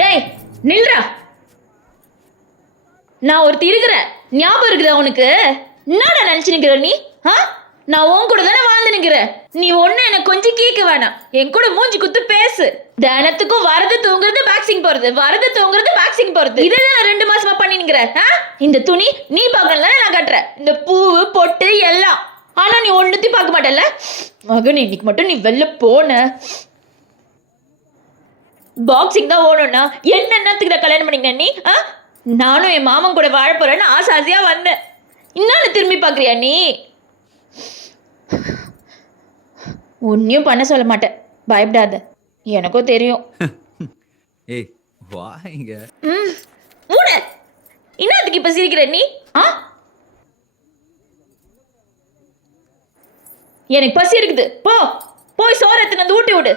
டேய் நில்றா. நான் ஒருத்தி இருக்கிறேன், ஞாபகம் இருக்குதா உனக்கு? என்னடா நினைச்சு நிக்கிற நீ? நான் உன் கூட தானே வாழ்ந்து நிக்கிறேன். நீ ஒண்ணு எனக்கு கொஞ்சம் கேட்க வேணாம், என் கூட மூஞ்சி குத்து பேசு. தினத்துக்கும் வரது தூங்குறது பாக்ஸிங் போறது, வரது தூங்குறது பாக்ஸிங் போறது, இதை நான் 2 மாசமா பண்ணி நிக்கிறேன். இந்த துணி நீ பார்க்கல, நான் கட்டுறேன். இந்த பூவு பொட்டு எல்லாம், ஆனா நீ ஒண்ணுத்தையும் பார்க்க மாட்டல. மகன் இன்னைக்கு மட்டும் நீ வெளில போன. பாக்ஸிங் தான் ஓடணும்னா என்னத்துக்கு தான் கல்யாணம் பண்ணிக்க நீ? நானும் என் மாமன் கூட வாழ போறேன்னு ஆசையா வந்தேன். இன்னொன்னு திரும்பி பாக்குறியா நீ? ஒன்னையும் பண்ண சொல்ல மாட்டேன், பயப்படாத. எனக்கும் தெரியும். ஏய் வா இங்க. மூட. இன்னத்துக்கு இப்ப சிரிக்கிற நீ? எனக்கு பசி இருக்குது, போ போய் சோறு எடுத்துன்னு வந்து ஊட்டி விடு.